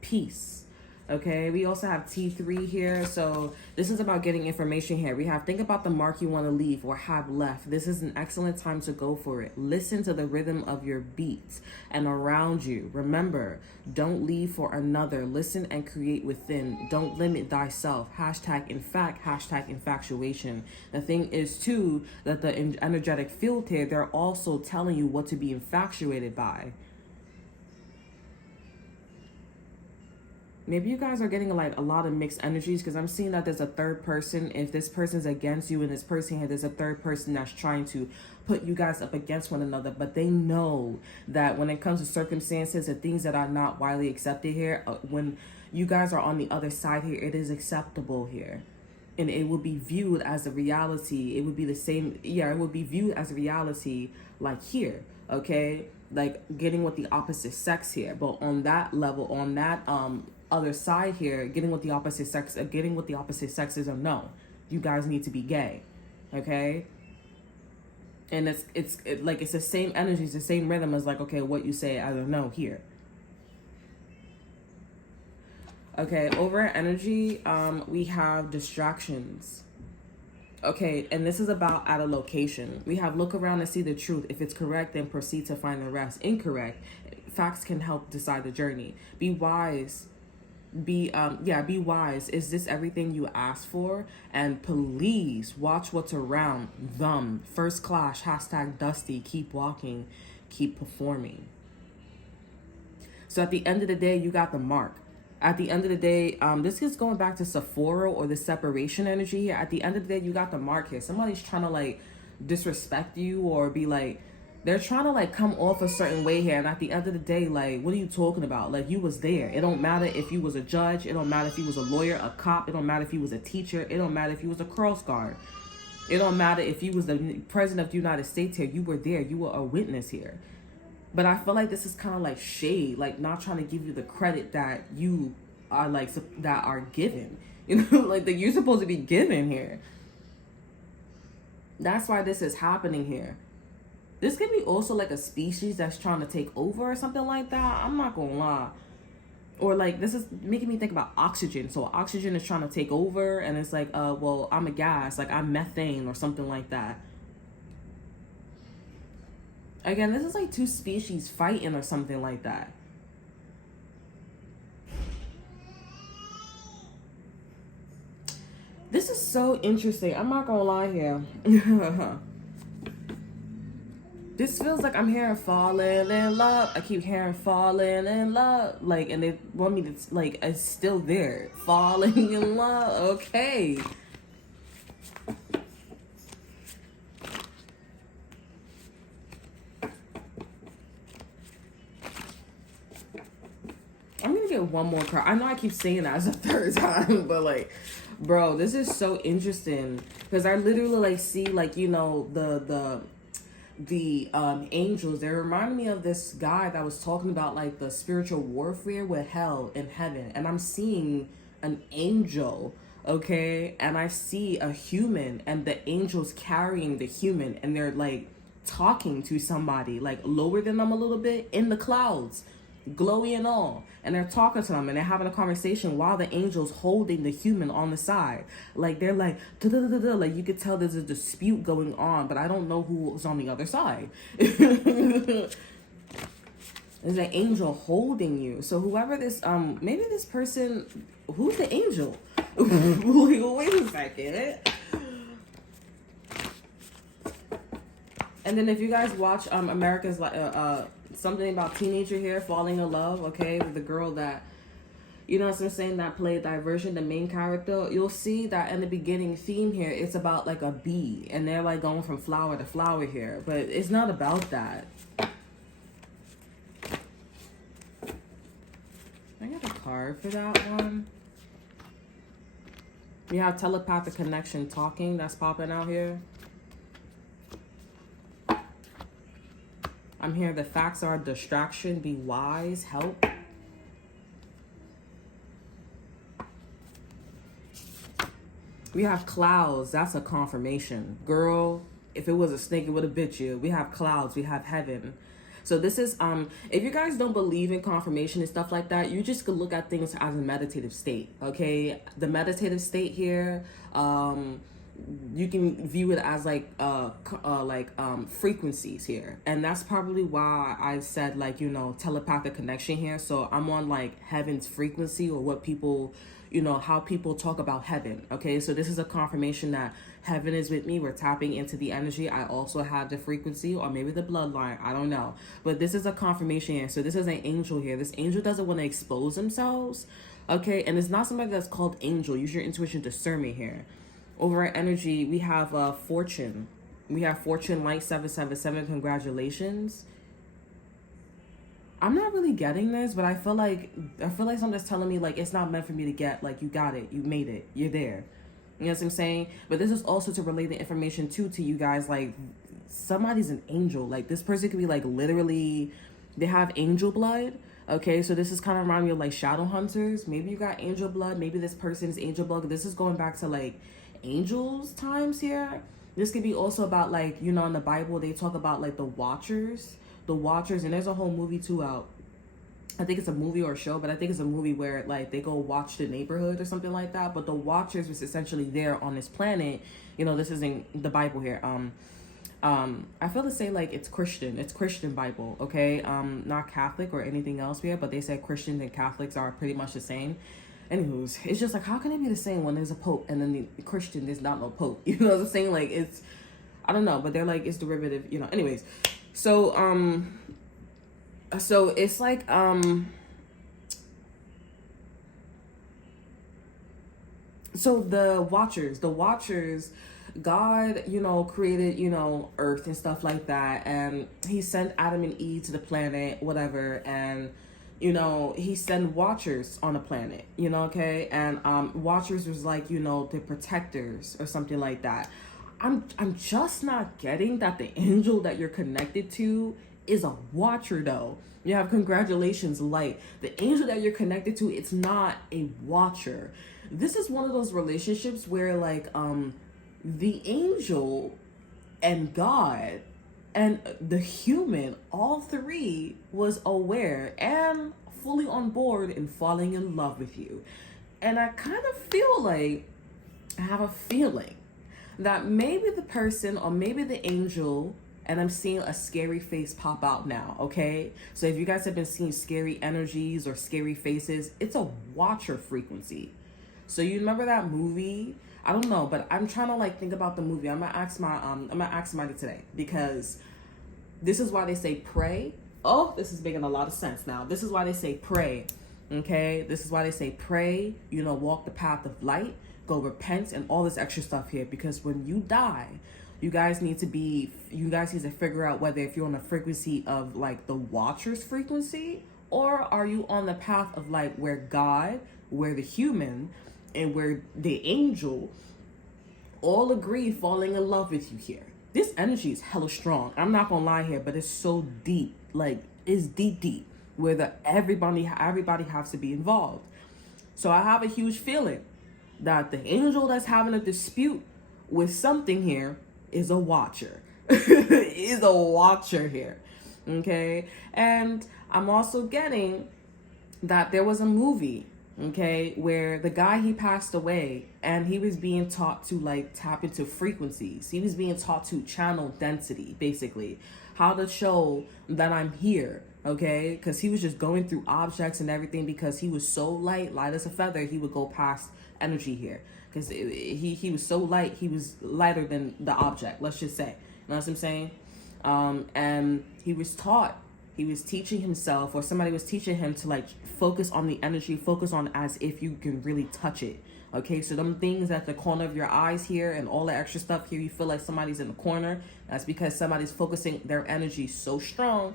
peace. Okay, we also have T3 here. So this is about getting information here. We have think about the mark you want to leave or have left. This is an excellent time to go for it. Listen to the rhythm of your beats and around you. Remember, don't leave for another. Listen and create within. Don't limit thyself. Hashtag in fact, hashtag infatuation. The thing is too that the energetic field here, they're also telling you what to be infatuated by. Maybe you guys are getting like a lot of mixed energies because I'm seeing that there's a third person. If this person's against you and this person here, there's a third person that's trying to put you guys up against one another. But they know that when it comes to circumstances and things that are not widely accepted here, when you guys are on the other side here, it is acceptable here. And it will be viewed as a reality. It would be the same. Yeah, it would be viewed as a reality like here. Okay, like getting with the opposite sex here. But on that level, on that other side here, getting with the opposite sex is a no. You guys need to be gay. Okay. And it's like it's the same energy, it's the same rhythm as like, okay, what you say, I don't know here. Okay, over energy, we have distractions. Okay, and this is about at a location. We have look around and see the truth. If it's correct, then proceed to find the rest. Incorrect. Facts can help decide the journey. Be wise. Be wise. Is this everything you asked for? And please watch what's around them. First class, hashtag dusty. Keep walking. Keep performing. So at the end of the day, you got the mark. At the end of the day, this is going back to Sephora or the separation energy here. At the end of the day, you got the mark here. Somebody's trying to like disrespect you or be like, they're trying to like come off a certain way here. And at the end of the day, like, what are you talking about? Like, you was there. It don't matter if you was a judge. It don't matter if you was a lawyer, a cop. It don't matter if you was a teacher. It don't matter if you was a cross guard. It don't matter if you was the president of the United States here. You were there. You were a witness here. But I feel like this is kind of like shade, like not trying to give you the credit that you are like, that are given, you know, like that you're supposed to be given here. That's why this is happening here. This could be also like a species that's trying to take over or something like that. I'm not gonna lie. Or like, this is making me think about oxygen. So oxygen is trying to take over and it's like, well, I'm a gas, like I'm methane or something like that. Again, this is like two species fighting or something like that. This is so interesting. I'm not gonna lie here. This feels like I'm hearing falling in love. I keep hearing falling in love. Like, and they want me to, like, it's still there. Falling in love. Okay. I'm gonna get one more card. I know I keep saying that as a third time, but like, bro, this is so interesting because I literally like see like, you know, the angels. They remind me of this guy that was talking about like the spiritual warfare with hell and heaven, and I'm seeing an angel, okay, and I see a human and the angels carrying the human and they're like talking to somebody like lower than them a little bit in the clouds, glowy and all, and they're talking to them and they're having a conversation while the angel's holding the human on the side. Like they're like like you could tell there's a dispute going on, but I don't know who's on the other side. There's an angel holding you. So whoever this maybe this person, who's the angel? Wait a second. And then if you guys watch America's something about teenager here falling in love, okay, with the girl that, you know what I'm saying, that played Diversion, the main character, you'll see that in the beginning theme here, it's about like a bee and they're like going from flower to flower here, but it's not about that. I got a card for that one. We have telepathic connection talking that's popping out here. I'm here. The facts are distraction. Be wise. Help. We have clouds. That's a confirmation. Girl, if it was a snake, it would have bit you. We have clouds. We have heaven. So this is if you guys don't believe in confirmation and stuff like that, you just could look at things as a meditative state. Okay, the meditative state here, you can view it as like frequencies here, and that's probably why I said like, you know, telepathic connection here. So I'm on like heaven's frequency, or what people, you know, how people talk about heaven. Okay, so this is a confirmation that heaven is with me. We're tapping into the energy. I also have the frequency, or maybe the bloodline, I don't know, but this is a confirmation here. So this is an angel here. This angel doesn't want to expose themselves. Okay, and it's not somebody that's called angel. Use your intuition, discernment here. Over our energy, we have Fortune. We have Fortune Light 777. Congratulations. I'm not really getting this, but I feel like something's telling me like it's not meant for me to get. Like, you got it, you made it, you're there. You know what I'm saying? But this is also to relay the information to you guys. Like, somebody's an angel. Like, this person could be like literally, they have angel blood. Okay, so this is kind of around you like shadow hunters. Maybe you got angel blood. Maybe this person is angel blood. This is going back to like angels times here. This could be also about like, you know, in the Bible they talk about like the watchers, and there's a whole movie too out. I think it's a movie or a show, but I think it's a movie where like they go watch the neighborhood or something like that. But the watchers was essentially there on this planet. You know, this is in the Bible here. I feel to say like it's Christian Bible, okay? Not Catholic or anything else here, but they said Christians and Catholics are pretty much the same. Anywho's, it's just like, how can it be the same when there's a pope and then the Christian, there's not no pope? You know what I'm saying? Like, it's, I don't know, but they're like, it's derivative, you know. Anyways, so it's like, so the watchers, God, you know, created, you know, Earth and stuff like that, and he sent Adam and Eve to the planet, whatever, and you know, he sent watchers on the planet, you know, okay? And watchers was like, you know, the protectors or something like that. I'm just not getting that the angel that you're connected to is a watcher though. You have congratulations, light. The angel that you're connected to, it's not a watcher. This is one of those relationships where like the angel and God and the human, all three was aware and fully on board in falling in love with you. And I kind of feel like, I have a feeling that maybe the person or maybe the angel, and I'm seeing a scary face pop out now, okay? So if you guys have been seeing scary energies or scary faces, it's a watcher frequency. So you remember that movie? I don't know, but I'm trying to like think about the movie. I'm gonna ask somebody today, because this is why they say pray. Oh, this is making a lot of sense now. This is why they say pray. Okay, this is why they say pray. You know, walk the path of light, go repent, and all this extra stuff here. Because when you die, you guys need to figure out whether if you're on the frequency of like the watcher's frequency, or are you on the path of like where God, where the human, and where the angel all agree falling in love with you here. This energy is hella strong. I'm not gonna lie here, but it's so deep. Like, it's deep, where everybody has to be involved. So I have a huge feeling that the angel that's having a dispute with something here is a watcher. Is a watcher here. Okay? And I'm also getting that there was a movie, okay, where the guy, he passed away and he was being taught to like tap into frequencies. He was being taught to channel density, basically how to show that I'm here, okay? Because he was just going through objects and everything, because he was so light as a feather. He would go past energy here because he was so light. He was lighter than the object, let's just say. You know what I'm saying? And he was taught, he was teaching himself, or somebody was teaching him to like focus on the energy, focus on as if you can really touch it. Okay, so them things at the corner of your eyes here and all the extra stuff here, you feel like somebody's in the corner. That's because somebody's focusing their energy so strong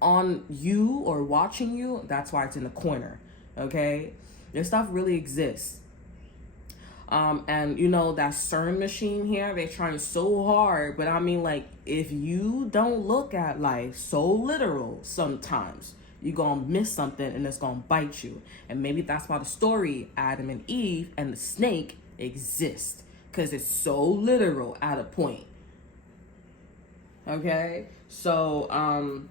on you or watching you. That's why it's in the corner. Okay, this stuff really exists. And you know, that CERN machine here, they're trying so hard, but I mean, like, if you don't look at life so literal sometimes, you're gonna miss something and it's gonna bite you. And maybe that's why the story Adam and Eve and the snake exist, because it's so literal at a point. Okay, so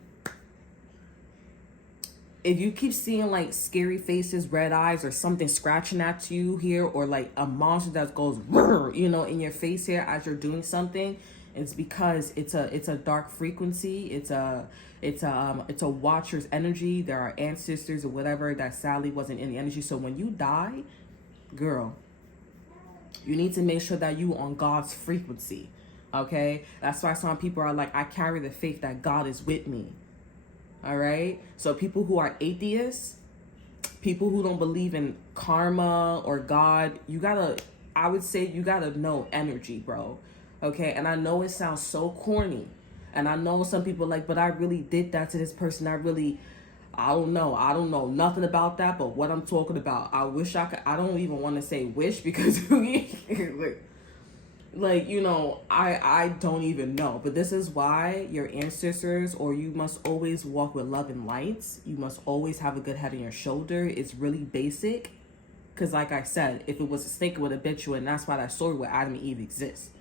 if you keep seeing like scary faces, red eyes, or something scratching at you here, or like a monster that goes, you know, in your face here as you're doing something, it's because it's a dark frequency. It's a watcher's energy. There are ancestors or whatever that sadly wasn't in the energy. So when you die, girl, you need to make sure that you on God's frequency. Okay, that's why some people are like, I carry the faith that God is with me. All right. So people who are atheists, people who don't believe in karma or God, I would say you gotta know energy, bro. Okay. And I know it sounds so corny. And I know some people like, but I really did that to this person. I don't know. I don't know nothing about that, but what I'm talking about, I wish I could. I don't even want to say wish because like, you know, I don't even know. But this is why your ancestors, or you must always walk with love and lights. You must always have a good head on your shoulder. It's really basic. Because like I said, if it was a snake, it would have bit you. And that's why that story with Adam and Eve exists.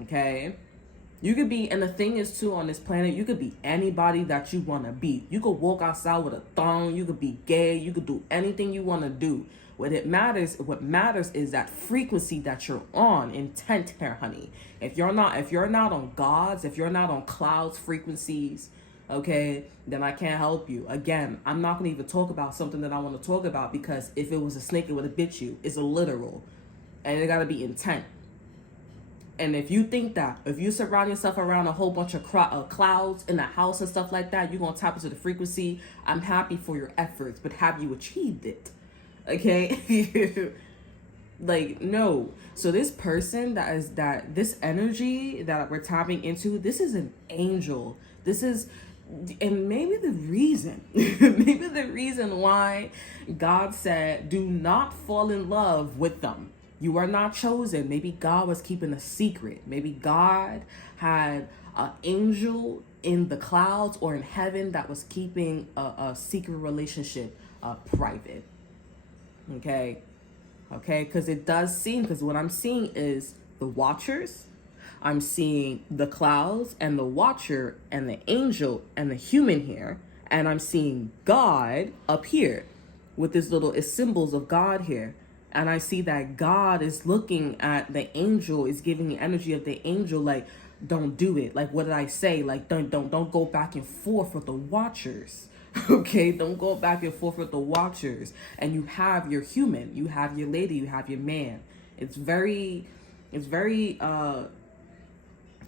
Okay? You could be, and the thing is too, on this planet, you could be anybody that you want to be. You could walk outside with a thong. You could be gay. You could do anything you want to do. What matters is that frequency that you're on, intent here, honey. If you're not on God's, if you're not on clouds frequencies, okay, then I can't help you. Again, I'm not gonna even talk about something that I want to talk about, because if it was a snake, it would have bit you. It's a literal, and it gotta be intent. And if you think that, if you surround yourself around a whole bunch of clouds in the house and stuff like that, you're going to tap into the frequency. I'm happy for your efforts, but have you achieved it? Okay? Like, no. So this person this energy that we're tapping into, this is an angel. This is, and maybe the reason why God said, do not fall in love with them. You are not chosen. Maybe God was keeping a secret. Maybe God had an angel in the clouds or in heaven that was keeping a secret relationship private. Okay? Okay? Because it does seem, because what I'm seeing is the watchers. I'm seeing the clouds and the watcher and the angel and the human here. And I'm seeing God up here with this little symbols of God here. And I see that God is looking at the angel, is giving the energy of the angel, like, don't do it. Like, what did I say? Like, don't go back and forth with the watchers. Okay, don't go back and forth with the watchers. And you have your human, you have your lady, you have your man. It's very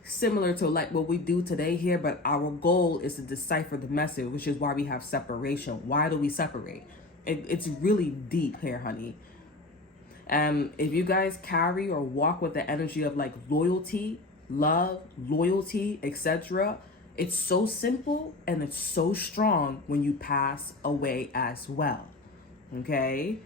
similar to like what we do today here, but our goal is to decipher the message, which is why we have separation. Why do we separate? It's really deep here, honey. And if you guys carry or walk with the energy of like loyalty, love, loyalty, etc., it's so simple and it's so strong when you pass away as well. Okay?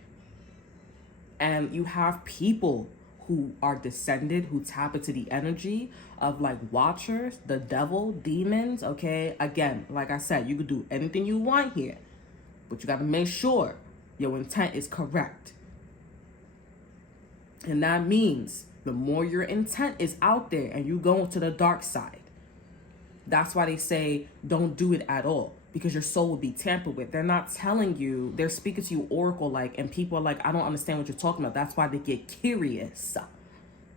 And you have people who are descended, who tap into the energy of like watchers, the devil, demons. Okay? Again, like I said, you could do anything you want here, but you got to make sure your intent is correct. And that means the more your intent is out there and you go to the dark side, that's why they say don't do it at all, because your soul will be tampered with. They're not telling you, they're speaking to you oracle like, and people are like, I don't understand what you're talking about. That's why they get curious.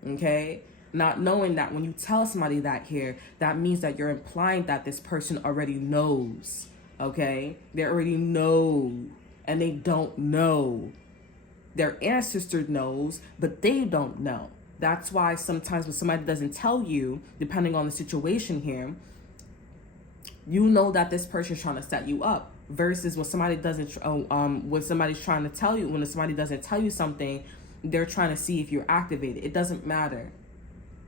Okay? Not knowing that when you tell somebody that here, that means that you're implying that this person already knows. Okay? They already know, and they don't know. Their ancestor knows, but they don't know. That's why sometimes when somebody doesn't tell you, depending on the situation here, you know that this person's trying to set you up. Versus when somebody doesn't, when somebody's trying to tell you, when somebody doesn't tell you something, they're trying to see if you're activated. It doesn't matter.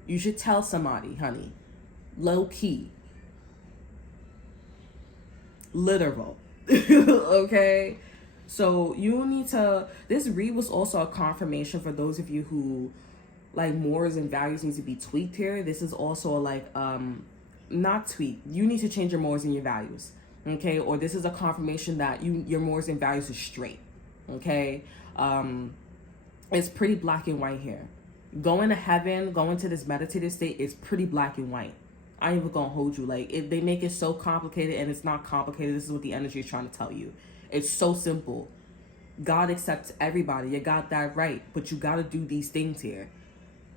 You should tell somebody, honey. Low key. Literal. Okay? So you need to, this read was also a confirmation for those of you who like morals and values need to be tweaked here. This is also like, not tweaked. You need to change your morals and your values. Okay. Or this is a confirmation that your morals and values are straight. Okay. It's pretty black and white here. Going to heaven, going to this meditative state is pretty black and white. I ain't even gonna hold you. Like, if they make it so complicated, and it's not complicated, this is what the energy is trying to tell you. It's so simple. God accepts everybody. You got that right. But you got to do these things here.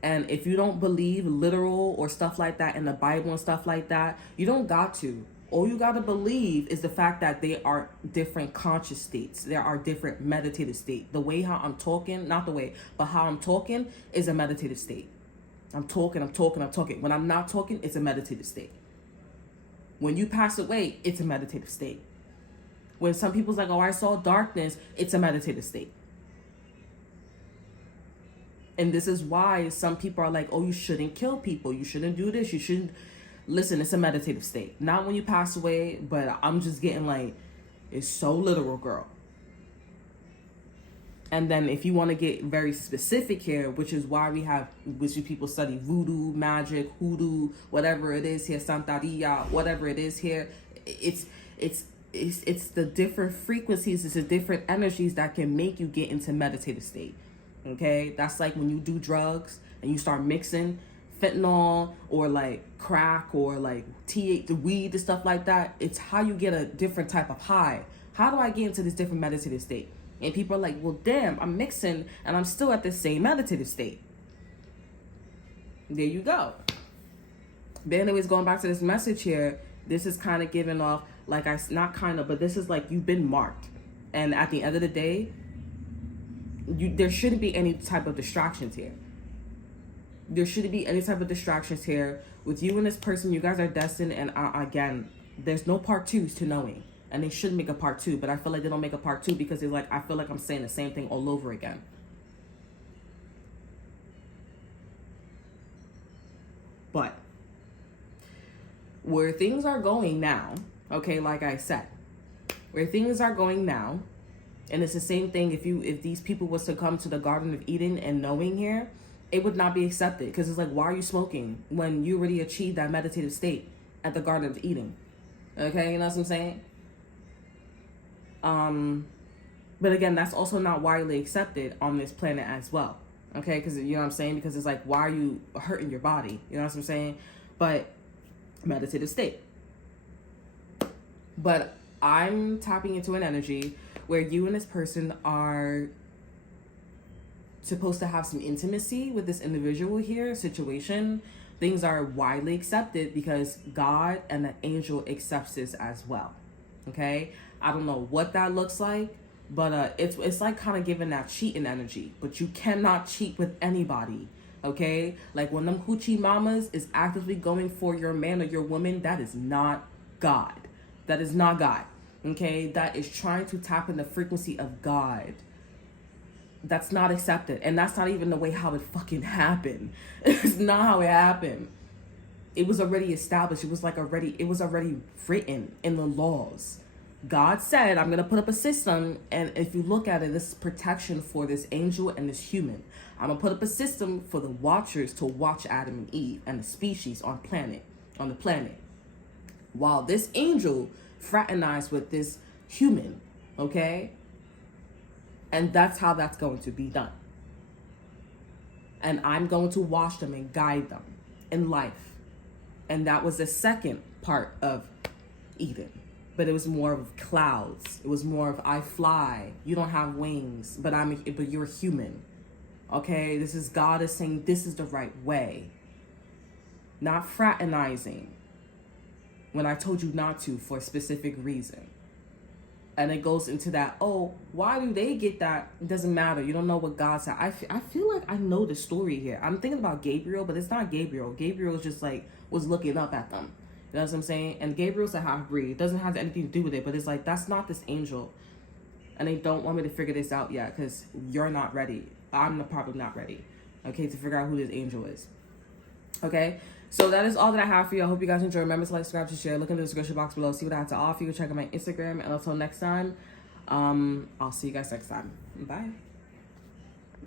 And if you don't believe literal or stuff like that in the Bible and stuff like that, you don't got to. All you got to believe is the fact that they are different conscious states. There are different meditative states. The way how I'm talking, not the way, but how I'm talking is a meditative state. I'm talking. When I'm not talking, it's a meditative state. When you pass away, it's a meditative state. When some people's like, oh, I saw darkness, it's a meditative state. And this is why some people are like, oh, you shouldn't kill people. You shouldn't do this. You shouldn't. Listen, it's a meditative state. Not when you pass away, but I'm just getting like, it's so literal, girl. And then if you want to get very specific here, which is why which people study voodoo, magic, hoodoo, whatever it is here, Santeria, whatever it is here, it's the different frequencies, it's the different energies that can make you get into meditative state. Okay, that's like when you do drugs and you start mixing fentanyl or like crack or like the weed and stuff like that. It's how you get a different type of high. How do I get into this different meditative state? And people are like, well, damn, I'm mixing and I'm still at the same meditative state. There you go. But anyways, going back to this message here, this is kind of giving off like but this is like you've been marked. And at the end of the day, there shouldn't be any type of distractions here. There shouldn't be any type of distractions here. With you and this person, you guys are destined. And again, there's no part twos to knowing. And they should make a part two. But I feel like they don't make a part two because it's like, I feel like I'm saying the same thing all over again. But where things are going now, okay, like I said, where things are going now, and it's the same thing if these people was to come to the Garden of Eden and knowing here, it would not be accepted. Because it's like, why are you smoking when you already achieved that meditative state at the Garden of Eden? Okay, you know what I'm saying? But again, that's also not widely accepted on this planet as well. Okay, because you know what I'm saying? Because it's like, why are you hurting your body? You know what I'm saying? But meditative state. But I'm tapping into an energy where you and this person are supposed to have some intimacy with this individual here, situation. Things are widely accepted because God and the angel accepts this as well. Okay? I don't know what that looks like, but it's like kind of giving that cheating energy. But you cannot cheat with anybody. Okay? Like when them hoochie mamas is actively going for your man or your woman, that is not God. That is not God. Okay? That is trying to tap in the frequency of God. That's not accepted. And that's not even the way how it fucking happened. It's not how it happened. It was already established. It was already written in the laws. God said, I'm going to put up a system. And if you look at it, this is protection for this angel and this human. I'm going to put up a system for the watchers to watch Adam and Eve and the species on the planet. While this angel fraternized with this human. Okay? And that's how that's going to be done. And I'm going to watch them and guide them in life. And that was the second part of Eden. But it was more of clouds. It was more of I fly. You don't have wings, but you're human. Okay? This is God is saying this is the right way. Not fraternizing when I told you not to for a specific reason. And it goes into that, oh, why do they get that? It doesn't matter. You don't know what God said. I feel like I know the story here. I'm thinking about Gabriel, but it's not Gabriel. Gabriel is just like, was looking up at them. You know what I'm saying? And Gabriel's a half-breed. It doesn't have anything to do with it, but it's like, that's not this angel. And they don't want me to figure this out yet because you're not ready. I'm probably not ready, okay, to figure out who this angel is. Okay? So that is all that I have for you. I hope you guys enjoy. Remember to like, subscribe, to share. Look in the description box below. See what I have to offer you. Check out my Instagram. And until next time, I'll see you guys next time. Bye.